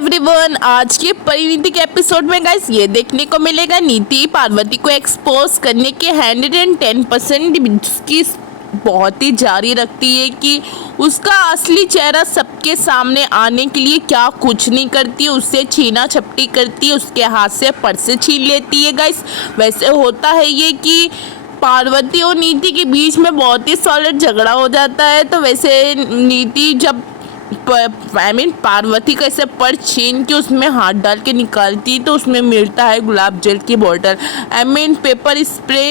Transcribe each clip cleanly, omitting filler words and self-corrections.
Everyone, आज के परिणीति के एपिसोड में गाइस ये देखने को मिलेगा नीति पार्वती को एक्सपोज करने के 110% की बहुत ही जारी रखती है कि उसका असली चेहरा सबके सामने आने के लिए क्या कुछ नहीं करती है, उससे छीना झपटी करती है, उसके हाथ से पर्स छीन लेती है। गाइस वैसे होता है ये कि पार्वती और नीति के बीच में बहुत ही सॉलिड झगड़ा हो जाता है। तो वैसे नीति जब पार्वती का ऐसे पर्स छीन के उसमें हाथ डाल के निकालती तो उसमें मिलता है गुलाब जल की बोतल, पेपर स्प्रे।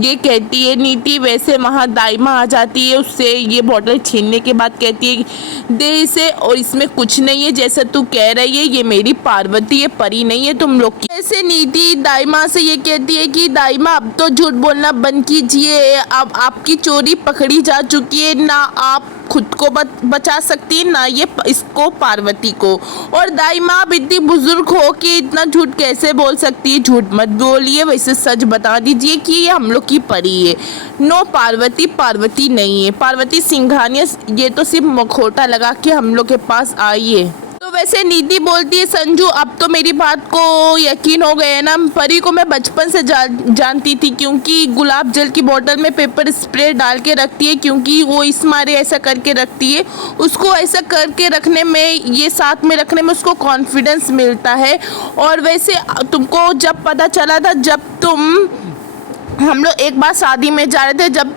ये कहती है नीति, वैसे वहाँ दाइमा आ जाती है उससे ये बोतल छीनने के बाद कहती है दे इसे, और इसमें कुछ नहीं है जैसा तू कह रही है, ये मेरी पार्वती है, परी नहीं है तुम लोग की। ऐसे नीति दाइमा से ये कहती है कि दाइमा अब तो झूठ बोलना बंद कीजिए, अब आपकी चोरी पकड़ी जा चुकी है, ना आप खुद को बचा सकती है ना ये इसको पार्वती को। और दाइमा आप इतनी बुजुर्ग हो कि इतना झूठ कैसे बोल सकती है, झूठ मत बोलिए, वैसे सच बता दीजिए कि ये हम लोग की परी है। नो पार्वती पार्वती नहीं है, पार्वती सिंघानिया ये तो सिर्फ मखौटा लगा के हम लोग के पास आई है। तो वैसे नीति बोलती है संजू अब तो मेरी बात को यकीन हो गया ना, परी को मैं बचपन से जानती थी क्योंकि गुलाब जल की बोतल में पेपर स्प्रे डाल के रखती है, क्योंकि वो इस मारे ऐसा करके रखती है, उसको ऐसा करके रखने में, ये साथ में रखने में उसको कॉन्फिडेंस मिलता है। और वैसे तुमको जब पता चला था, जब हम लोग एक बार शादी में जा रहे थे, जब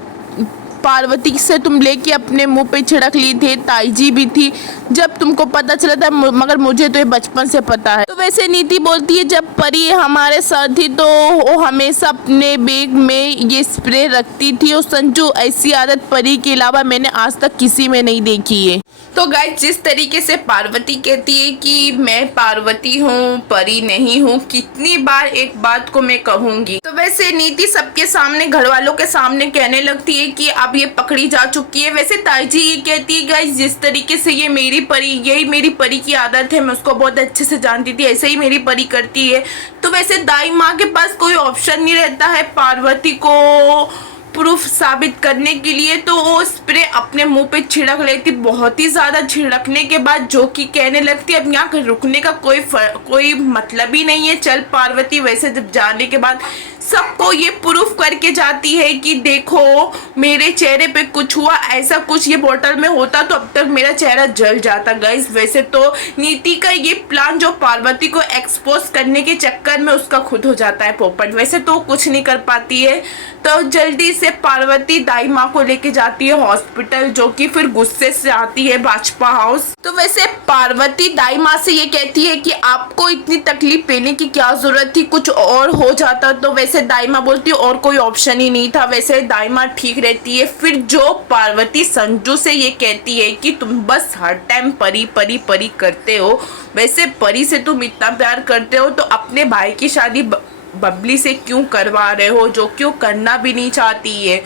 पार्वती से तुम लेके अपने मुंह पे छिड़क ली थी, ताई जी भी थी, जब तुमको पता चला था, मगर मुझे तो ये बचपन से पता है। तो वैसे नीति बोलती है जब परी हमारे साथ थी तो वो हमेशा अपने बैग में ये स्प्रे रखती थी, और संजू ऐसी आदत परी के अलावा मैंने आज तक किसी में नहीं देखी है। तो गाइस जिस तरीके से पार्वती कहती है कि मैं पार्वती हूँ, परी नहीं हूँ, कितनी बार एक बात को मैं कहूँगी। तो वैसे नीति सबके सामने, घर वालों के सामने कहने लगती है कि अब ये पकड़ी जा चुकी है। वैसे ताई जी ये कहती है गाइस जिस तरीके से ये मेरी परी, यही मेरी परी की आदत है, मैं उसको बहुत अच्छे से जानती थी, ऐसे ही मेरी परी करती है। तो वैसे दाई माँ के पास कोई ऑप्शन नहीं रहता है पार्वती को प्रूफ साबित करने के लिए, तो वो स्प्रे अपने मुंह पे छिड़क लेती, बहुत ही ज्यादा छिड़कने के बाद जो कि कहने लगती अब यहाँ रुकने का कोई मतलब ही नहीं है, चल पार्वती। वैसे जब जाने के बाद सबको ये प्रूफ करके जाती है कि देखो मेरे चेहरे पे कुछ हुआ, ऐसा कुछ ये बोतल में होता तो अब तक मेरा चेहरा जल जाता। गाइस वैसे तो नीति का ये प्लान जो पार्वती को एक्सपोज करने के चक्कर में उसका खुद हो जाता है पोपट, वैसे तो कुछ नहीं कर पाती है। तो जल्दी से पार्वती दाई माँ को लेके जाती है हॉस्पिटल, जो कि फिर गुस्से से आती है बाजपा हाउस। तो वैसे पार्वती दाई माँ से ये कहती है कि आपको इतनी तकलीफ लेने की क्या जरूरत थी, कुछ और हो जाता। तो वैसे दाई माँ बोलती है और कोई ऑप्शन ही नहीं था, वैसे दाई माँ ठीक रहती है। फिर जो पार्वती संजू से ये कहती है कि तुम बस हर टाइम परी परी परी करते हो, वैसे परी से तुम इतना प्यार करते हो तो अपने भाई की शादी बबली से क्यों करवा रहे हो, जो क्यों करना भी नहीं चाहती है।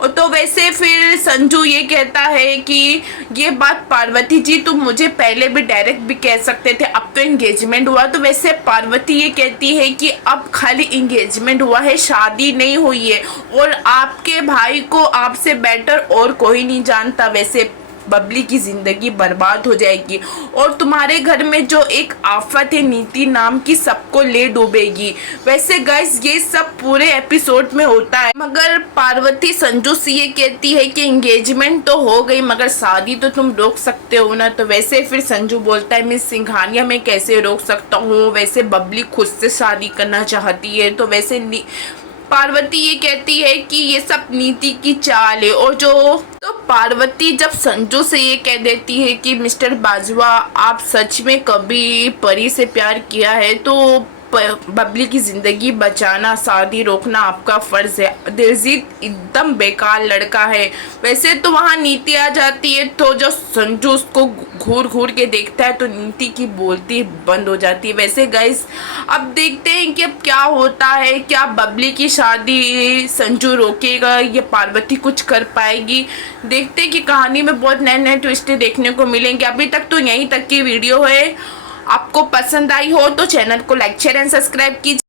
और तो वैसे फिर संजू ये कहता है कि ये बात पार्वती जी तुम मुझे पहले भी डायरेक्ट भी कह सकते थे, अब तो एंगेजमेंट हुआ। तो वैसे पार्वती ये कहती है कि अब खाली एंगेजमेंट हुआ है, शादी नहीं हुई है, और आपके भाई को आपसे बेटर और कोई नहीं जानता, वैसे बबली की जिंदगी बर्बाद हो जाएगी और तुम्हारे घर में जो एक आफत है नीति नाम की सबको ले डूबेगी। वैसे गाइस ये सब पूरे एपिसोड में होता है, मगर पार्वती संजू से ये कहती है कि एंगेजमेंट तो हो गई मगर शादी तो तुम रोक सकते हो ना। तो वैसे फिर संजू बोलता है मिस सिंघानिया मैं कैसे रोक सकता हूँ, वैसे बबली खुद से शादी करना चाहती है। तो वैसे पार्वती ये कहती है कि ये सब नीति की चाल है। और तो पार्वती जब संजू से ये कह देती है कि मिस्टर बाजवा आप सच में कभी परी से प्यार किया है तो बबली की जिंदगी बचाना, शादी रोकना आपका फर्ज है। दिलजीत एकदम बेकार लड़का है। वैसे तो वहाँ नीति आ जाती है, तो जो संजू उसको घूर घूर के देखता है तो नीति की बोलती बंद हो जाती है। वैसे गाइस अब देखते हैं कि अब क्या होता है, क्या बबली की शादी संजू रोकेगा, ये पार्वती कुछ कर पाएगी। देखते हैं कि कहानी में बहुत नए नए ट्विस्ट देखने को मिलेंगे। अभी तक तो यहीं तक की वीडियो है, आपको पसंद आई हो तो चैनल को लाइक शेयर एंड सब्सक्राइब कीजिए।